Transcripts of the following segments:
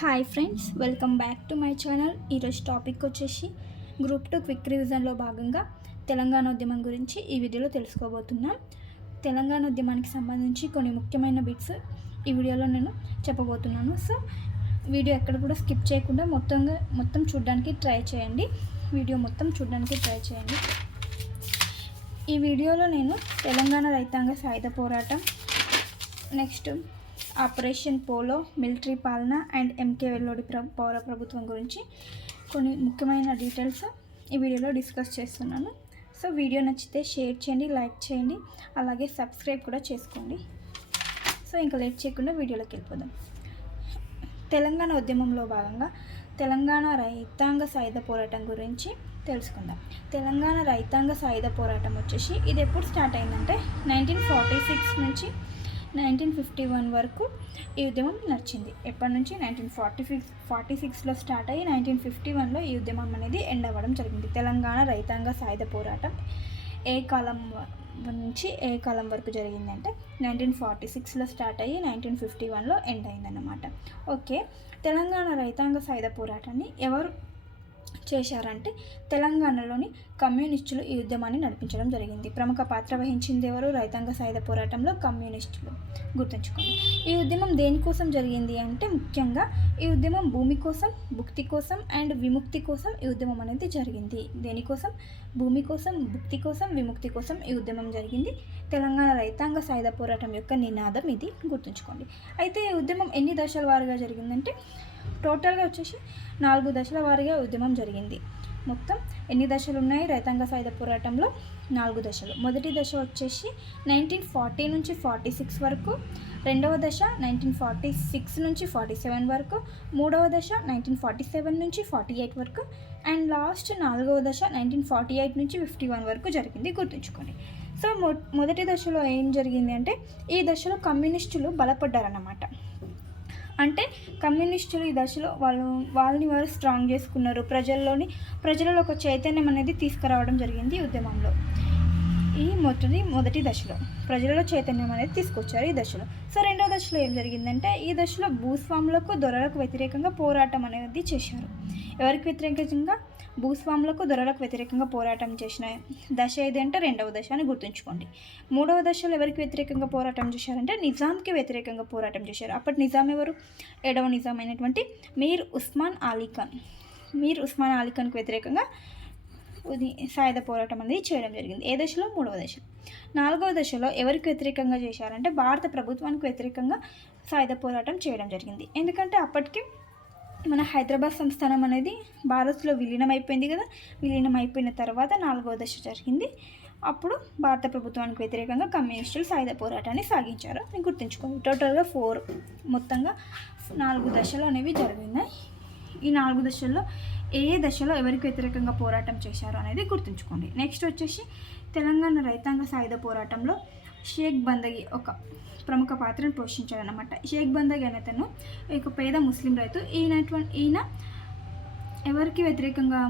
Hi friends welcome back to my channel ఈరోజు topic వచ్చేసి group two quick రివిజన్లో భాగంగా తెలంగాణ ఉద్యమం గురించి ఈ వీడియోలో తెలుసుకోబోతున్నాం. తెలంగాణ ఉద్యమానికి సంబంధించి కొన్ని ముఖ్యమైన బిట్స్ ఈ వీడియోలో నేను చెప్పబోతున్నాను. సో వీడియో ఎక్కడ కూడా స్కిప్ చేయకుండా మొత్తంగా మొత్తం చూడడానికి ట్రై చేయండి. వీడియో మొత్తం చూడడానికి ట్రై చేయండి. ఈ వీడియోలో నేను తెలంగాణ రైతాంగ సాయుధ పోరాటం నెక్స్ట్ ఆపరేషన్ పోలో మిలిటరీ పాలన అండ్ ఎంకే వెల్లోడి ప్ర పౌర ప్రభుత్వం గురించి కొన్ని ముఖ్యమైన డీటెయిల్స్ ఈ వీడియోలో డిస్కస్ చేస్తున్నాను. సో వీడియో నచ్చితే షేర్ చేయండి లైక్ చేయండి అలాగే సబ్స్క్రైబ్ కూడా చేసుకోండి. సో ఇంకా లేట్ చేయకుండా వీడియోలోకి వెళ్ళిపోదాం. తెలంగాణ ఉద్యమంలో భాగంగా తెలంగాణ రైతాంగ సాయుధ పోరాటం గురించి తెలుసుకుందాం. తెలంగాణ రైతాంగ సాయుధ పోరాటం వచ్చేసి ఇది ఎప్పుడు స్టార్ట్ అయిందంటే నైన్టీన్ ఫార్టీ సిక్స్ నుంచి నైన్టీన్ ఫిఫ్టీ వన్ వరకు ఈ ఉద్యమం నడిచింది. ఎప్పటి నుంచి? నైన్టీన్ ఫార్టీ సిక్స్ ఫార్టీ సిక్స్లో స్టార్ట్ అయ్యి నైన్టీన్ ఫిఫ్టీ వన్లో ఈ ఉద్యమం అనేది ఎండ్ అవ్వడం జరిగింది. తెలంగాణ రైతాంగ సాయుధ పోరాటం ఏ కాలం నుంచి ఏ కాలం వరకు జరిగిందంటే నైన్టీన్ ఫార్టీ సిక్స్లో స్టార్ట్ అయ్యి నైన్టీన్ ఫిఫ్టీ వన్లో ఎండ్ అయిందన్నమాట. ఓకే. తెలంగాణ రైతాంగ సాయుధ పోరాటాన్ని ఎవరు చేశారంటే తెలంగాణలోని కమ్యూనిస్టులు ఈ ఉద్యమాన్ని నడిపించడం జరిగింది. ప్రముఖ పాత్ర వహించింది ఎవరు? రైతాంగ సాయుధ పోరాటంలో కమ్యూనిస్టులు. గుర్తుంచుకోండి. ఈ ఉద్యమం దేనికోసం జరిగింది అంటే ముఖ్యంగా ఈ ఉద్యమం భూమి కోసం భుక్తి కోసం అండ్ విముక్తి కోసం ఈ ఉద్యమం అనేది జరిగింది. దేనికోసం భూమి కోసం భుక్తి కోసం విముక్తి కోసం ఈ ఉద్యమం జరిగింది. తెలంగాణ రైతాంగ సాయుధ పోరాటం యొక్క నినాదం ఇది. గుర్తుంచుకోండి. అయితే ఈ ఉద్యమం ఎన్ని దశల వారుగా జరిగిందంటే టోటల్గా వచ్చేసి నాలుగు దశల వారీగా ఉద్యమం జరిగింది. మొత్తం ఎన్ని దశలు ఉన్నాయి రైతాంగ సాయుధ పోరాటంలో నాలుగు దశలు. మొదటి దశ వచ్చేసి నైన్టీన్ ఫార్టీ నుంచి ఫార్టీ సిక్స్ వరకు రెండవ దశ నైన్టీన్ ఫార్టీ సిక్స్ నుంచి ఫార్టీ సెవెన్ వరకు మూడవ దశ నైన్టీన్ ఫార్టీ సెవెన్ నుంచి ఫార్టీ ఎయిట్ వరకు అండ్ లాస్ట్ నాలుగవ దశ నైన్టీన్ ఫార్టీ ఎయిట్ నుంచి ఫిఫ్టీ వన్ వరకు జరిగింది. గుర్తుంచుకోండి. సో మొ మొదటి దశలో ఏం జరిగింది అంటే ఈ దశలో కమ్యూనిస్టులు బలపడ్డారన్నమాట. అంటే కమ్యూనిస్టులు ఈ దశలో వాళ్ళు వాళ్ళని వారు స్ట్రాంగ్ చేసుకున్నారు ప్రజల్లోని ప్రజలలో ఒక చైతన్యం అనేది తీసుకురావడం జరిగింది ఈ ఉద్యమంలో. ఈ మొదటి మొదటి దశలో ప్రజలలో చైతన్యం అనేది తీసుకొచ్చారు ఈ దశలో. సో రెండో దశలో ఏం జరిగిందంటే ఈ దశలో భూస్వాములకు దొరలకు వ్యతిరేకంగా పోరాటం అనేది చేశారు. ఎవరికి వ్యతిరేకంగా? భూస్వాములకు దొరలకు వ్యతిరేకంగా పోరాటం చేసిన దశ ఏది అంటే రెండవ దశ అని గుర్తుంచుకోండి. మూడవ దశలో ఎవరికి వ్యతిరేకంగా పోరాటం చేశారంటే నిజాంకి వ్యతిరేకంగా పోరాటం చేశారు. అప్పటి నిజాం ఎవరు? ఏడవ నిజాం అయినటువంటి మీర్ ఉస్మాన్ అలీ ఖాన్. మీర్ ఉస్మాన్ అలీఖాన్కి వ్యతిరేకంగా సాయుధ పోరాటం అనేది చేయడం జరిగింది. ఏ దశలో? మూడవ దశ. నాలుగవ దశలో ఎవరికి వ్యతిరేకంగా చేశారంటే భారత ప్రభుత్వానికి వ్యతిరేకంగా సాయుధ పోరాటం చేయడం జరిగింది. ఎందుకంటే అప్పటికి మన హైదరాబాద్ సంస్థానం అనేది భారత్లో విలీనం అయిపోయింది కదా. విలీనం అయిపోయిన తర్వాత నాలుగో దశ జరిగింది. అప్పుడు భారత ప్రభుత్వానికి వ్యతిరేకంగా కమ్యూనిస్టులు సాయుధ పోరాటాన్ని సాగించారు. అని గుర్తుంచుకోండి టోటల్గా ఫోర్ మొత్తంగా నాలుగు దశలు అనేవి జరిగినాయి. ఈ నాలుగు దశల్లో ఏ ఏ దశలో ఎవరికి వ్యతిరేకంగా పోరాటం చేశారు అనేది గుర్తుంచుకోండి. నెక్స్ట్ వచ్చేసి తెలంగాణ రైతాంగ సాయుధ పోరాటంలో షేక్ బందగి ఒక ప్రముఖ పాత్రను పోషించారనమాట షేక్ బందగి అనే అతను ఒక పేద ముస్లిం రైతు. ఈయనటువంటి ఈయన ఎవరికి వ్యతిరేకంగా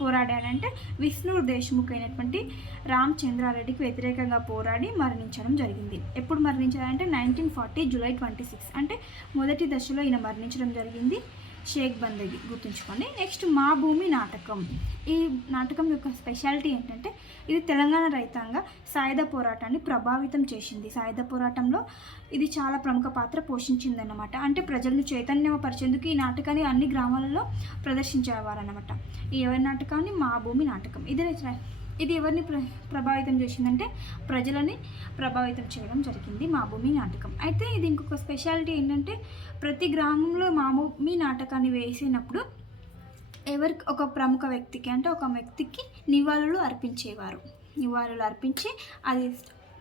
పోరాడాడంటే విష్ణు దేశ్ముఖ్ అయినటువంటి రామచంద్రారెడ్డికి వ్యతిరేకంగా పోరాడి మరణించడం జరిగింది. ఎప్పుడు మరణించారంటే nineteen forty July twenty six. అంటే మొదటి దశలో ఈయన మరణించడం జరిగింది. షేక్ బందగి గుర్తుంచుకోండి. నెక్స్ట్ మా భూమి నాటకం. ఈ నాటకం యొక్క స్పెషాలిటీ ఏంటంటే ఇది తెలంగాణ రైతాంగ సాయుధ పోరాటాన్ని ప్రభావితం చేసింది. సాయుధ పోరాటంలో ఇది చాలా ప్రముఖ పాత్ర పోషించిందన్నమాట. అంటే ప్రజలను చైతన్యపరిచేందుకు ఈ నాటకాన్ని అన్ని గ్రామాలలో ప్రదర్శించేవారన్నమాట. ఈ ఎవరి నాటకాన్ని? మా భూమి నాటకం. ఇది ఇది ఎవరిని ప్ర ప్రభావితం చేసిందంటే ప్రజలని ప్రభావితం చేయడం జరిగింది మా భూమి నాటకం. అయితే ఇది ఇంకొక స్పెషాలిటీ ఏంటంటే ప్రతి గ్రామంలో మా భూమి నాటకాన్ని వేసినప్పుడు ఎవరికి ఒక ప్రముఖ వ్యక్తికి అంటే ఒక వ్యక్తికి నివాళులు అర్పించేవారు. నివాళులు అర్పించి అది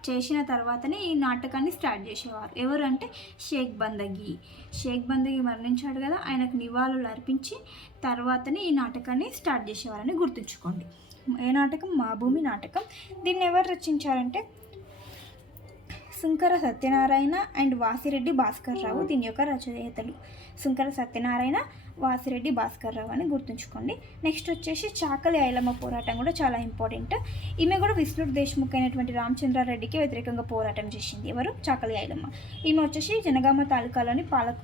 చేసిన తర్వాతనే ఈ నాటకాన్ని స్టార్ట్ చేసేవారు. ఎవరు అంటే షేక్ బందగి. షేక్ బందగి మరణించాడు కదా ఆయనకు నివాళులు అర్పించి తర్వాతనే ఈ నాటకాన్ని స్టార్ట్ చేసేవారని గుర్తుంచుకోండి. ఏ నాటకం? మా భూమి నాటకం. దీన్ని ఎవరు రచించారంటే సుంకర సత్యనారాయణ అండ్ వాసిరెడ్డి భాస్కర్ రావు. దీని యొక్క రచయితలు సుంకర సత్యనారాయణ వాసిరెడ్డి భాస్కర్ రావు అని గుర్తుంచుకోండి. నెక్స్ట్ వచ్చేసి చాకలి ఐలమ్మ పోరాటం కూడా చాలా ఇంపార్టెంట్. ఈమె కూడా విష్ణు దేశ్ముఖ్ అయినటువంటి రామచంద్రారెడ్డికి వ్యతిరేకంగా పోరాటం చేసింది ఎవరు? చాకలి ఐలమ్మ. ఈమె వచ్చేసి జనగామ తాలూకాలోని పాల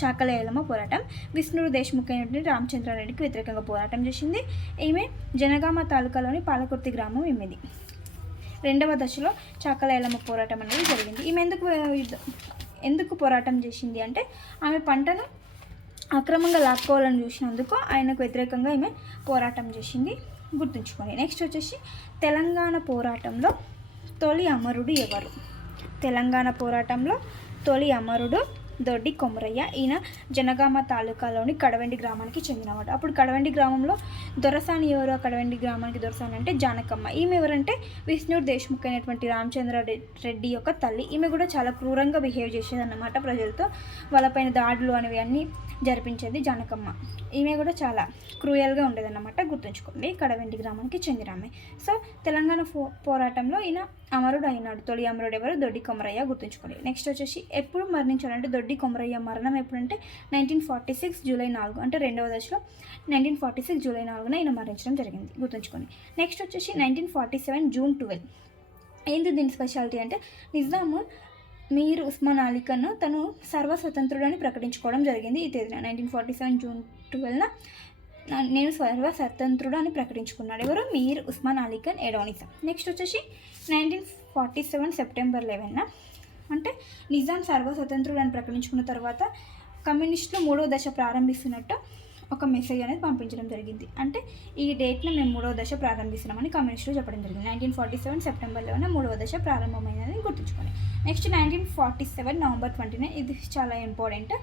చాకలేలమ్మ పోరాటం. విష్ణుడు దేశ్ముఖ్ అయినటువంటి రామచంద్రారెడ్డికి వ్యతిరేకంగా పోరాటం చేసింది. ఈమె జనగామ తాలూకాలోని పాలకుర్తి గ్రామం ఈమెది. రెండవ దశలో చాకలేలమ్మ పోరాటం అనేది జరిగింది. ఈమె ఎందుకు ఎందుకు పోరాటం చేసింది అంటే ఆమె పంటను అక్రమంగా లాక్కోవాలని చూసినందుకు ఆయనకు వ్యతిరేకంగా ఈమె పోరాటం చేసింది. గుర్తుంచుకోండి. నెక్స్ట్ వచ్చేసి తెలంగాణ పోరాటంలో తొలి అమరుడు ఎవరు? తెలంగాణ పోరాటంలో తొలి అమరుడు దొడ్డి కొమరయ్య. ఈయన జనగామ తాలూకాలోని కడవెండి గ్రామానికి చెందినవాడు. అప్పుడు కడవెండి గ్రామంలో దొరసాని ఎవరు? ఆ కడవెండి గ్రామానికి దొరసాని అంటే జానకమ్మ. ఈమె ఎవరంటే విష్ణుడు దేశ్ముఖ్ అయినటువంటి రామచంద్ర రెడ్డి యొక్క తల్లి. ఈమె కూడా చాలా క్రూరంగా బిహేవ్ చేసేదన్నమాట ప్రజలతో. వాళ్ళపైన దాడులు అనేవి అన్నీ జరిపించేది జానకమ్మ. ఈమె కూడా చాలా క్రూయల్గా ఉండేదన్నమాట. గుర్తుంచుకోండి కడవెండి గ్రామానికి చెందిన ఆమె సో తెలంగాణ పో పోరాటంలో ఈయన అమరుడు అయినాడు తొలి అమరుడు ఎవరు దొడ్డి కొమరయ్య గుర్తుంచుకోండి. నెక్స్ట్ వచ్చేసి ఎప్పుడు మరణించాడంటే రెడ్డి కొమరయ్య మరణం ఎప్పుడంటే నైన్టీన్ ఫార్టీ సిక్స్ జూలై నాలుగు అంటే రెండవ దశలో నైన్టీన్ ఫార్టీ సిక్స్ జూలై నాలుగున ఈయన మరణించడం జరిగింది గుర్తుంచుకొని నెక్స్ట్ వచ్చేసి nineteen forty seven June twelve. ఏంది దీని స్పెషాలిటీ అంటే నిజాము మీర్ ఉస్మాన్ అలీ తను సర్వస్వతంత్రుడని ప్రకటించుకోవడం జరిగింది ఈ తేదీన. నైన్టీన్ ఫార్టీ సెవెన్ జూన్ ట్వెల్వ్న నేను సర్వ స్వతంత్రుడు అని ప్రకటించుకున్నాడు. ఎవరు? మీర్ ఉస్మాన్ అలీ ఎడోనిసా. నెక్స్ట్ వచ్చేసి నైన్టీన్ ఫార్టీ సెవెన్ సెప్టెంబర్ లెవెన్న అంటే నిజాం సర్వస్వతంత్రుడు అని ప్రకటించుకున్న తర్వాత కమ్యూనిస్టులు మూడో దశ ప్రారంభిస్తున్నట్టు ఒక మెసేజ్ అనేది పంపించడం జరిగింది. అంటే ఈ డేట్ను మేము మూడవ దశ ప్రారంభిస్తున్నామని కమ్యూనిస్టులు చెప్పడం జరిగింది. నైన్టీన్ ఫార్టీ సెవెన్ సెప్టెంబర్లోనే మూడవ దశ ప్రారంభమైనదని గుర్తుంచుకోండి. Next nineteen forty seven November ట్వంటీనే ఇది చాలా ఇంపార్టెంట్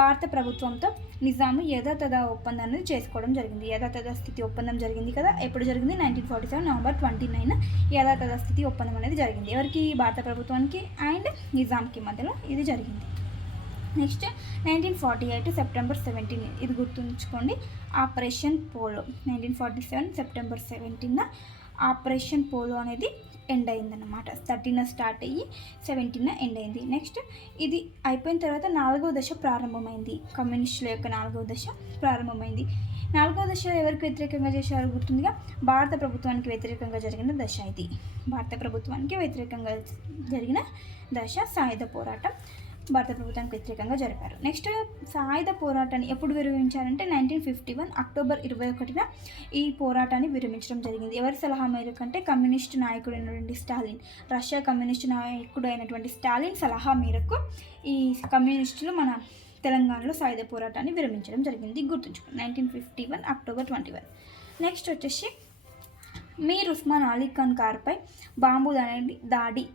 భారత ప్రభుత్వంతో నిజాము యథాతథ ఒప్పందం అనేది చేసుకోవడం జరిగింది. యథాతథ స్థితి ఒప్పందం జరిగింది కదా? ఎప్పుడు జరిగింది? Nineteen forty seven November twenty nine యథాతథ స్థితి ఒప్పందం అనేది జరిగింది. ఎవరికి? భారత ప్రభుత్వానికి అండ్ నిజాంకి మధ్యలో ఇది జరిగింది. Next nineteen forty eight September seventeen. ఇది గుర్తుంచుకోండి. Operation polo. Nineteen forty seven September seventeen operation polo అనేది ఎండ్ అయిందనమాట థర్టీన స్టార్ట్ అయ్యి సెవెంటీన ఎండ్ అయింది. నెక్స్ట్ ఇది అయిపోయిన తర్వాత నాలుగవ దశ ప్రారంభమైంది. కమ్యూనిస్టుల యొక్క నాలుగో దశ ప్రారంభమైంది. నాలుగో దశ ఎవరికి వ్యతిరేకంగా చేశారు గుర్తుందిగా? భారత ప్రభుత్వానికి వ్యతిరేకంగా జరిగిన దశ ఇది. భారత ప్రభుత్వానికి వ్యతిరేకంగా జరిగిన దశ సాయుధ పోరాటం. భారత ప్రభుత్వానికి వ్యతిరేకంగా జరిపారు. నెక్స్ట్ సాయుధ పోరాటాన్ని ఎప్పుడు విరమించారంటే నైన్టీన్ ఫిఫ్టీ వన్ అక్టోబర్ ఇరవై ఒకటిన ఈ పోరాటాన్ని విరమించడం జరిగింది. ఎవరి సలహా మేరకు అంటే కమ్యూనిస్ట్ నాయకుడు అయినటువంటి స్టాలిన్ రష్యా కమ్యూనిస్ట్ నాయకుడు అయినటువంటి స్టాలిన్ సలహా మేరకు ఈ కమ్యూనిస్టులు మన తెలంగాణలో సాయుధ పోరాటాన్ని విరమించడం జరిగింది. గుర్తుంచుకోండి nineteen fifty one October twenty one. Next వచ్చేసి మీర్ ఉస్మాన్ అలీ ఖాన్ కారుపై బాంబు దాడి దాడి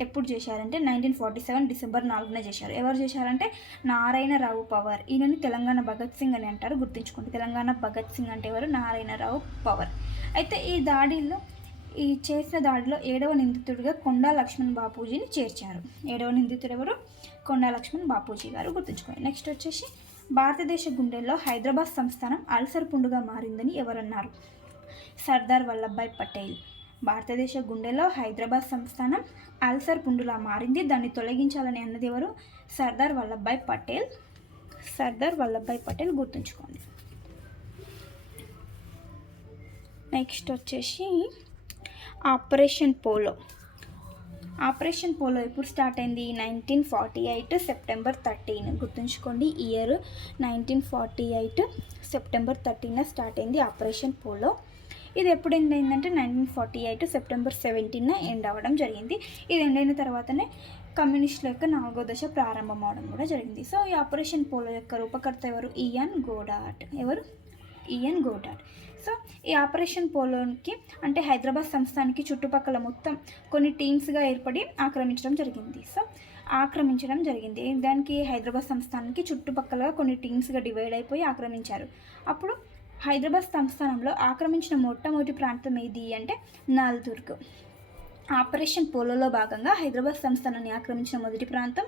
ఎప్పుడు చేశారంటే నైన్టీన్ ఫార్టీ సెవెన్ డిసెంబర్ నాలుగున చేశారు. ఎవరు చేశారంటే నారాయణ రావు పవర్. ఈయనని తెలంగాణ భగత్ సింగ్ అని అంటారు గుర్తుంచుకోండి. తెలంగాణ భగత్ సింగ్ అంటే ఎవరు? నారాయణరావు పవర్. అయితే ఈ దాడిలో ఈ చేసిన దాడిలో ఏడవ నిందితుడిగా కొండా లక్ష్మణ్ బాపూజీని చేర్చారు. ఏడవ నిందితుడు ఎవరు? కొండా లక్ష్మణ్ బాపూజీ గారు. గుర్తుంచుకోండి. నెక్స్ట్ వచ్చేసి భారతదేశ గుండెల్లో హైదరాబాద్ సంస్థానం అల్సర్ పుండుగా మారిందని ఎవరన్నారు? సర్దార్ వల్లభాయ్ పటేల్. భారతదేశ గుండెలో హైదరాబాద్ సంస్థానం అల్సర్ పుండులా మారింది. దాన్ని తొలగించాలని అన్నది ఎవరు? సర్దార్ వల్లభాయ్ పటేల్. సర్దార్ వల్లభాయ్ పటేల్ గుర్తుంచుకోండి. నెక్స్ట్ వచ్చేసి ఆపరేషన్ పోలో. ఆపరేషన్ పోలో ఎప్పుడు స్టార్ట్ అయింది? Nineteen forty eight September thirteen. గుర్తుంచుకోండి year nineteen forty eight September thirteen start అయింది ఆపరేషన్ పోలో. ఇది ఎప్పుడు ఎండ్ అయిందంటే nineteen forty eight September seventeen end అవ్వడం జరిగింది. ఇది ఎండ్ అయిన తర్వాతనే కమ్యూనిస్టుల యొక్క నాలుగో దశ ప్రారంభం అవడం కూడా జరిగింది. సో ఈ ఆపరేషన్ పోలో యొక్క రూపకర్త ఎవరు? Ian Godot. ఎవరు? Ian Godot. సో ఈ ఆపరేషన్ పోలోకి అంటే హైదరాబాద్ సంస్థానికి చుట్టుపక్కల మొత్తం కొన్ని టీమ్స్గా ఏర్పడి ఆక్రమించడం జరిగింది. సో ఆక్రమించడం జరిగింది. దానికి హైదరాబాద్ సంస్థానికి చుట్టుపక్కల కొన్ని టీమ్స్గా డివైడ్ అయిపోయి ఆక్రమించారు. అప్పుడు హైదరాబాద్ సంస్థానంలో ఆక్రమించిన మొట్టమొదటి ప్రాంతం ఏది అంటే నాల్దుర్గ్. ఆపరేషన్ పోలోలో భాగంగా హైదరాబాద్ సంస్థానాన్ని ఆక్రమించిన మొదటి ప్రాంతం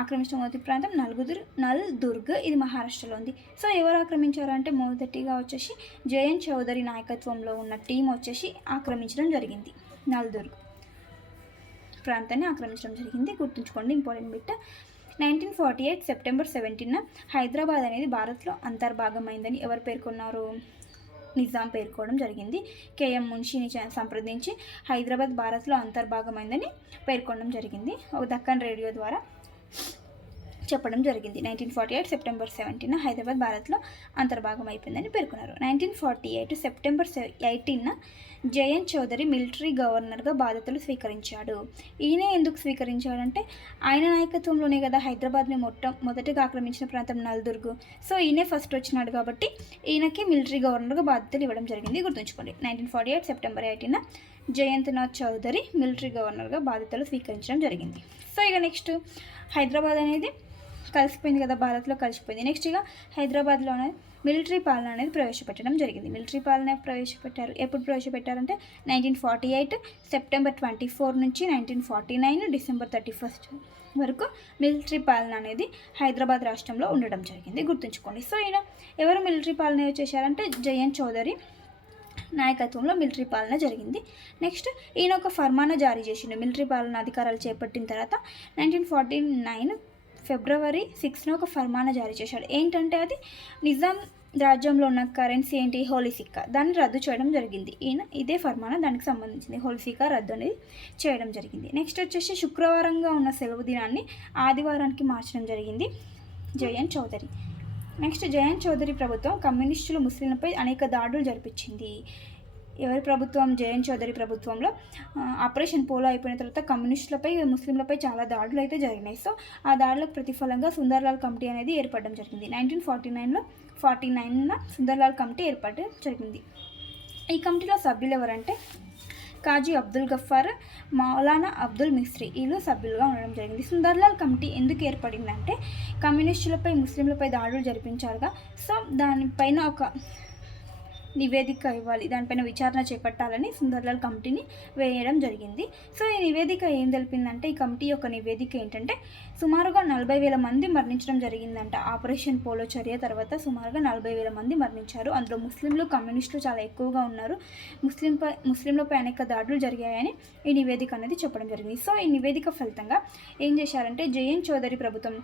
ఆక్రమించిన మొదటి ప్రాంతం నలుగుదుర్ నల్ దుర్గ్ ఇది మహారాష్ట్రలో ఉంది. సో ఎవరు ఆక్రమించారు అంటే మొదటిగా వచ్చేసి జయన్ చౌదరి నాయకత్వంలో ఉన్న టీం వచ్చేసి ఆక్రమించడం జరిగింది. నల్దుర్గ్ ప్రాంతాన్ని ఆక్రమించడం జరిగింది. గుర్తుంచుకోండి important bit. Nineteen forty eight September seventeen Hyderabad అనేది భారత్లో అంతర్భాగమైందని ఎవరు పేర్కొన్నారు? నిజాం పేర్కోవడం జరిగింది. కేఎం మున్షిని సంప్రదించి హైదరాబాద్ భారత్లో అంతర్భాగమైందని పేర్కొనడం జరిగింది. ఒక దక్కన్ రేడియో ద్వారా. చెప్పడం జరిగింది. Nineteen forty eight September seventeen Hyderabad భారత్లో అంతర్భాగం అయిపోయిందని పేర్కొన్నారు. నైన్టీన్ ఫార్టీ ఎయిట్ సెప్టెంబర్ ఎయిటీన్న జయంత్ చౌదరి మిలిటరీ గవర్నర్గా బాధ్యతలు స్వీకరించాడు. ఈయన ఎందుకు స్వీకరించాడంటే ఆయన నాయకత్వంలోనే కదా హైదరాబాద్ని మొట్ట మొదటగా ఆక్రమించిన ప్రాంతం నల్దుర్గు. సో ఈయనే ఫస్ట్ వచ్చినాడు కాబట్టి ఈయనకి మిలిటరీ గవర్నర్గా బాధ్యతలు ఇవ్వడం జరిగింది. గుర్తుంచుకోండి nineteen forty eight September eighteen Jayantnath Chaudhari military గవర్నర్గా బాధ్యతలు స్వీకరించడం జరిగింది. సో ఇక నెక్స్ట్ హైదరాబాద్ అనేది కలిసిపోయింది కదా భారత్లో కలిసిపోయింది. నెక్స్ట్ ఇక హైదరాబాద్లోనే మిలిటరీ పాలన అనేది ప్రవేశపెట్టడం జరిగింది. మిలిటరీ పాలన ప్రవేశపెట్టారు? ఎప్పుడు ప్రవేశపెట్టారంటే nineteen forty eight September twenty four నుంచి nineteen forty nine December thirty first వరకు మిలిటరీ పాలన అనేది హైదరాబాద్ రాష్ట్రంలో ఉండడం జరిగింది. గుర్తుంచుకోండి. సో ఈయన ఎవరు మిలిటరీ పాలన చేశారంటే జయన్ చౌదరి నాయకత్వంలో మిలిటరీ పాలన జరిగింది. నెక్స్ట్ ఈయన ఒక ఫర్మానా జారీ చేసిండు. మిలిటరీ పాలన అధికారాలు చేపట్టిన తర్వాత నైన్టీన్ ఫార్టీ నైన్ ఫిబ్రవరి సిక్స్న ఒక ఫర్మానా జారీ చేశాడు. ఏంటంటే అది నిజాం రాజ్యంలో ఉన్న కరెన్సీ ఏంటి? హోలీ సిక్కా. దాన్ని రద్దు చేయడం జరిగింది. ఈయన ఇదే ఫర్మానా దానికి సంబంధించింది. హోలీ సిక్కా రద్దు అనేది చేయడం జరిగింది. నెక్స్ట్ వచ్చేసి శుక్రవారంగా ఉన్న సెలవు దినాన్ని ఆదివారానికి మార్చడం జరిగింది. జయంత్ చౌదరి. నెక్స్ట్ జయంత్ చౌదరి ప్రభుత్వం కమ్యూనిస్టులు ముస్లింలపై అనేక దాడులు జరిపించింది. ఎవరి ప్రభుత్వం జయన్ చౌదరి ప్రభుత్వంలో ఆపరేషన్ పోలో అయిపోయిన తర్వాత కమ్యూనిస్టులపై ముస్లింలపై చాలా దాడులు అయితే జరిగినాయి. సో ఆ దాడులకు ప్రతిఫలంగా సుందర్లాల్ కమిటీ అనేది ఏర్పడడం జరిగింది. నైన్టీన్ ఫార్టీ నైన్లో ఫార్టీ నైన్న సుందర్లాల్ కమిటీ ఏర్పడడం జరిగింది. ఈ కమిటీలో సభ్యులు ఎవరంటే కాజీ అబ్దుల్ గఫార్ మౌలానా అబ్దుల్ మిస్త్రీ వీళ్ళు సభ్యులుగా ఉండడం జరిగింది. సుందర్లాల్ కమిటీ ఎందుకు ఏర్పడిందంటే కమ్యూనిస్టులపై ముస్లింలపై దాడులు జరిపించారుగా. సో దానిపైన ఒక నివేదిక ఇవ్వాలి. దానిపైన విచారణ చేపట్టాలని సుందర్లాల్ కమిటీని వేయడం జరిగింది. సో ఈ నివేదిక ఏం తెలిపిందంటే ఈ కమిటీ యొక్క నివేదిక ఏంటంటే సుమారుగా నలభై వేల మంది మరణించడం జరిగిందంట. ఆపరేషన్ పోలో చర్య తర్వాత సుమారుగా నలభై వేల మంది మరణించారు. అందులో ముస్లింలు కమ్యూనిస్టులు చాలా ఎక్కువగా ఉన్నారు. ముస్లింపై ముస్లింలపై అనేక దాడులు జరిగాయని ఈ నివేదిక అనేది చెప్పడం జరిగింది. సో ఈ నివేదిక ఫలితంగా ఏం చేశారంటే జయన్ చౌదరి ప్రభుత్వం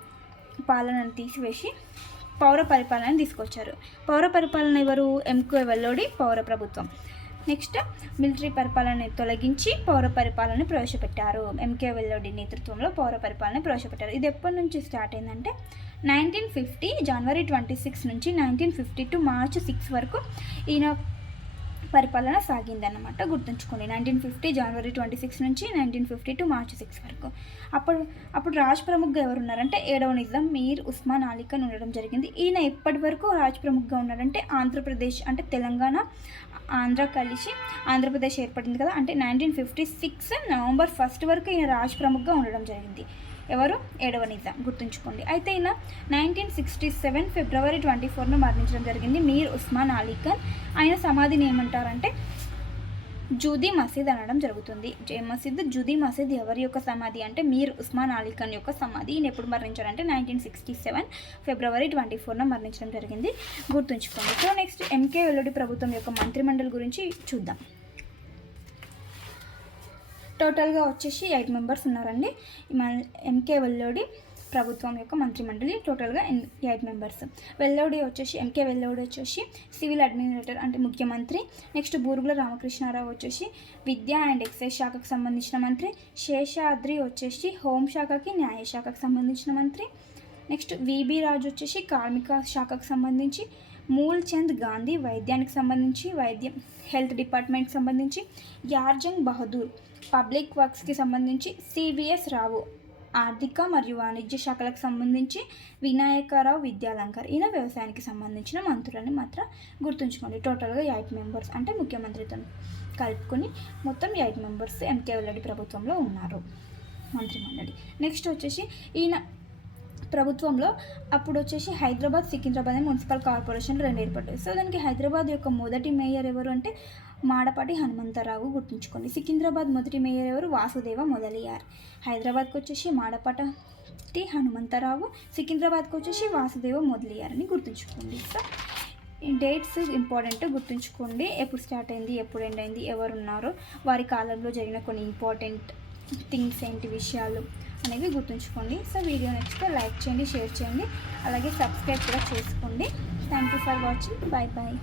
పాలనను తీసివేసి పౌర పరిపాలన తీసుకొచ్చారు. పౌర పరిపాలన ఎవరు? ఎంకే వెల్లోడి పౌర ప్రభుత్వం. నెక్స్ట్ మిలిటరీ పరిపాలన తొలగించి పౌర పరిపాలన ప్రవేశపెట్టారు. ఎంకే వెల్లోడి నేతృత్వంలో పౌర పరిపాలన ప్రవేశపెట్టారు. ఇది ఎప్పటి నుంచి స్టార్ట్ అయిందంటే nineteen fifty January twenty six నుంచి nineteen fifty two March six వరకు ఈయన పరిపాలన సాగిందన్నమాట. గుర్తుంచుకోండి nineteen fifty January twenty six నుంచి nineteen fifty two March six వరకు. అప్పుడు అప్పుడు రాజ్ ప్రముఖ్గా ఎవరు ఉన్నారంటే ఏడవ నిజాం మీర్ ఉస్మాన్ అలీఖాన్ ఉండడం జరిగింది. ఈయన ఇప్పటి వరకు రాజ్ ప్రముఖ్గా ఉన్నాడంటే ఆంధ్రప్రదేశ్ అంటే తెలంగాణ ఆంధ్ర కలిసి ఆంధ్రప్రదేశ్ ఏర్పడింది కదా. అంటే nineteen fifty six November first వరకు ఈయన రాజ్ ప్రముఖ్గా ఉండడం జరిగింది. ఎవరు? ఏడవ నిజాం గుర్తుంచుకోండి. అయితే ఈయన nineteen sixty seven February twenty ఫోర్న మరణించడం జరిగింది. మీర్ ఉస్మాన్ అలీ ఖాన్. ఆయన సమాధిని ఏమంటారంటే జూదీ మసీద్ అనడం జరుగుతుంది. జే మసీద్ జుదీ మసీద్ ఎవరి యొక్క సమాధి అంటే మీర్ ఉస్మాన్ అలీ ఖాన్ యొక్క సమాధి. ఈయన ఎప్పుడు మరణించారంటే nineteen sixty seven February twenty ఫోర్న మరణించడం జరిగింది. గుర్తుంచుకోండి. సో నెక్స్ట్ ఎంకే వెల్లడి ప్రభుత్వం యొక్క మంత్రిమండలి గురించి చూద్దాం. టోటల్గా వచ్చేసి ఎయిట్ మెంబర్స్ ఉన్నారండి. ఎంకే వెల్లోడి ప్రభుత్వం యొక్క మంత్రిమండలి టోటల్గా ఎయిట్ మెంబర్స్. వెల్లోడి వచ్చేసి ఎంకే వెల్లోడి వచ్చేసి సివిల్ అడ్మినిస్ట్రేటర్ అంటే ముఖ్యమంత్రి. నెక్స్ట్ బూరుగుల రామకృష్ణారావు వచ్చేసి విద్యా అండ్ ఎక్సైజ్ శాఖకు సంబంధించిన మంత్రి. శేషాద్రి వచ్చేసి హోంశాఖకి న్యాయశాఖకు సంబంధించిన మంత్రి. నెక్స్ట్ విబి రాజు వచ్చేసి కార్మిక శాఖకు సంబంధించి. మూల్ చంద్ గాంధీ వైద్యానికి సంబంధించి వైద్యం హెల్త్ డిపార్ట్మెంట్కి సంబంధించి. యార్జంగ్ బహదూర్ పబ్లిక్ వర్క్స్కి సంబంధించి సివిఎస్ రావు ఆర్థిక మరియు వాణిజ్య శాఖలకు సంబంధించి వినాయకరావు విద్యాలంకర్. ఈయన వ్యవసాయానికి సంబంధించిన మంత్రులని మాత్రం గుర్తుంచుకోండి. టోటల్గా ఎయిట్ మెంబర్స్ అంటే ముఖ్యమంత్రితో కలుపుకొని మొత్తం ఎయిట్ మెంబర్స్ ఎంకే వెల్లడి ప్రభుత్వంలో ఉన్నారు? మంత్రిమండలి. నెక్స్ట్ వచ్చేసి ఈయన ప్రభుత్వంలో అప్పుడు వచ్చేసి హైదరాబాద్ సికింద్రాబాద్ అని మున్సిపల్ కార్పొరేషన్ రెండు ఏర్పడ్డాయి. సో దానికి హైదరాబాద్ యొక్క మొదటి మేయర్ ఎవరు అంటే మాడపాటి హనుమంతరావు గుర్తుంచుకోండి. సికింద్రాబాద్ మొదటి మేయర్ ఎవరు? వాసుదేవ మొదలయ్యారు హైదరాబాద్కి వచ్చేసి మాడపాటి హనుమంతరావు సికింద్రాబాద్కి వచ్చేసి వాసుదేవ మొదలయ్యారని గుర్తుంచుకోండి. సో డేట్స్ ఇంపార్టెంట్ గుర్తుంచుకోండి. ఎప్పుడు స్టార్ట్ అయింది ఎప్పుడు ఎండ్ అయింది ఎవరు ఉన్నారో వారి కాలంలో జరిగిన కొన్ని ఇంపార్టెంట్ థింగ్స్ ఏంటి విషయాలు అనేవి గుర్తుంచుకోండి. సో వీడియో నచ్చితే లైక్ చేయండి షేర్ చేయండి. అలాగే సబ్స్క్రైబ్ కూడా చేసుకోండి. Thank you for watching. Bye bye